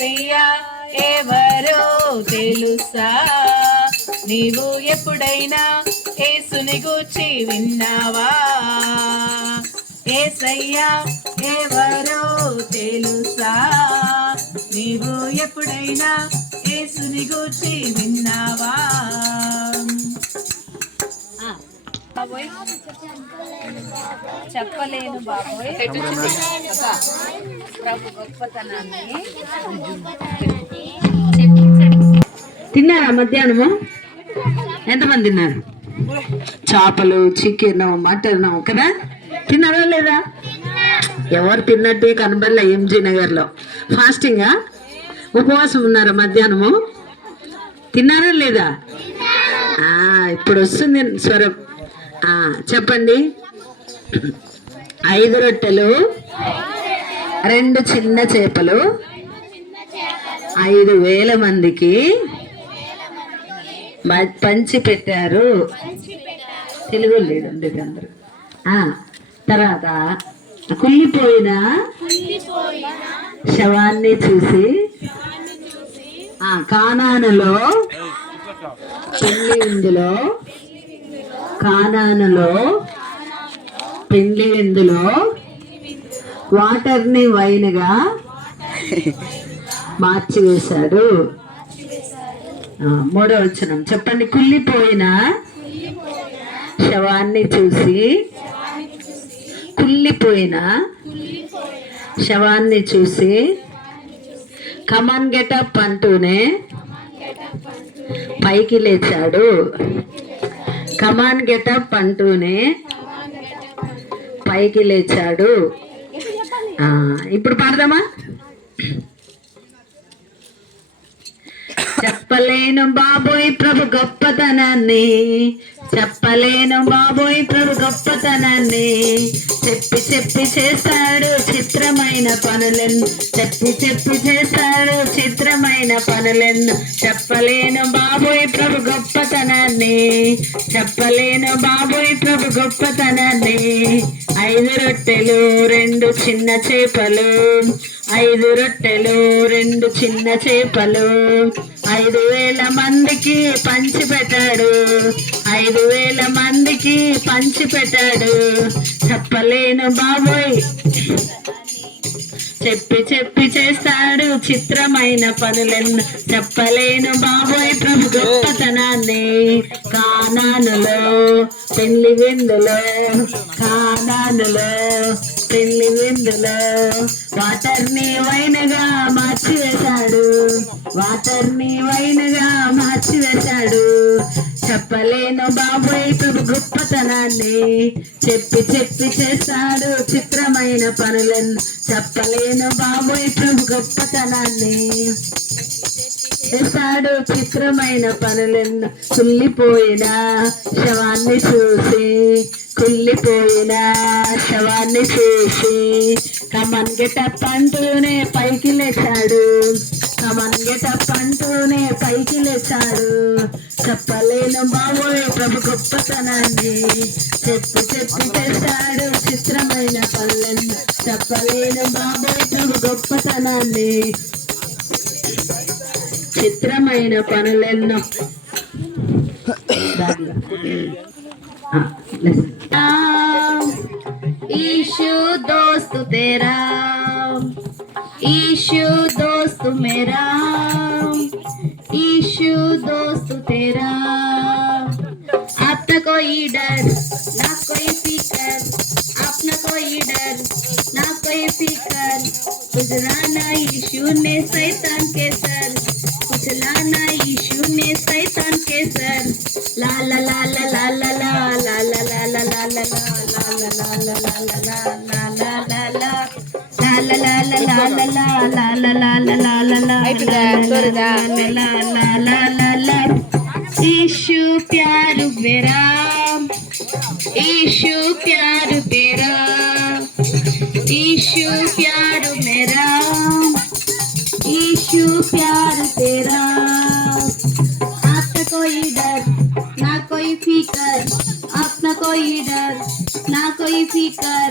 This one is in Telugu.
యేసయ్యా ఎవరో తెలుసా? నీవు ఎప్పుడైనా యేసుని గూర్చి విన్నావా? యేసయ్యా ఎవరో తెలుసా? నీవు ఎప్పుడైనా యేసుని గూర్చి విన్నావా? చెప్పలేను బాబోయ్ ప్రభు గొప్పతనాన్ని. తిన్నారా మధ్యాహ్నము? ఎంతమంది తిన్నారు? చేపలు, చికెన్, మటన్ కదా తిన్నారా లేదా? ఎవరు తిన్నట్టే కనబడలే ఎంజీ నగర్లో. ఫాస్టింగా ఉపవాసం ఉన్నారా మధ్యాహ్నము? తిన్నారా లేదా? ఇప్పుడు వస్తుంది స్వరం. చెప్పండి. 5 రొట్టెలు 2 చిన్న చేపలు 5,000 మందికి పంచి పెట్టారు. తెలుగు లేదండి అందరూ. తర్వాత కుళ్ళిపోయిన శవాన్ని చూసి కానానులో పెండ్లి విందులో వాటర్ని వైన్గా మార్చివేశాడు. 3వ వచనం చెప్పండి. కుళ్ళిపోయిన శవాన్ని చూసి కమాన్ గెటప్ అంటూనే పైకి లేచాడు. కమాన్ గెటప్ అంటూనే పైకి లేచాడు. ఇప్పుడు పాడదామా? చెప్పలేను బాబోయ్ ప్రభు గొప్పతనాన్ని, చెప్పలేను బాబోయ్ ప్రభు గొప్పతనాన్ని. చెప్పి చేస్తాడు చిత్రమైన పనులను, చేస్తాడు చిత్రమైన పనులను. చెప్పలేను బాబోయ్ ప్రభు గొప్పతనాన్ని, చెప్పలేను బాబోయ్ ప్రభు గొప్పతనాన్ని. 5 రొట్టెలు 2 చిన్న చేపలు, 5 రొట్టెలు 2 చిన్న చేపలు 5,000 మందికి పంచిపెట్టాడు. 5,000 మందికి పంచిపెట్టాడు. చెప్పలేను బాబోయ్, చెప్పి చేస్తాడు చిత్రమైన పనులను. చెప్పలేను బాబోయ్ ప్రభు గొప్పతనాన్ని. కానానులో పెళ్లి విందులో వాటర్ని వైన్గా మార్చివేశాడు. చెప్పలేను బాబోయ్ ప్రభు గొప్పతనాన్ని. చెప్పి చేస్తాడు చిత్రమైన పనులను. చెప్పలేను బాబోయ్ ప్రభు గొప్పతనాన్ని. చేస్తాడు చిత్రమైన పనులను. కుళ్ళిపోయిన శవాన్ని చూసి కమన్ గెటప్ అంటూనే పైకి లేచాడు. చెప్పలేను బాబోయ్ ప్రభు గొప్పతనాన్ని. చెప్పి చేస్తాడు చిత్రమైన పనులను. చెప్పలేను బాబోయ్ ప్రభు గొప్పతనాన్ని. చిత్రమైన పనులెన్నో. ईशु दोस्त तेरा, ईशु दोस्त मेरा, ईशु दोस्त तेरा. आपका कोई डर ना कोई फिकर, अपना कोई डर ना कोई फिकर. गुजराना यीशु ने शैतान के सर, कुचलाना यीशु ने शैतान के सर. ला ला ला ला ला ला ला ला ला ला ला ला ला ईशु प्यार मेरा, ईशु प्यार तेरा, ईशु प्यार मेरा, ईशु प्यार तेरा. आपका कोई डर ना कोई फिकर, अपना कोई डर ना कोई फिकर.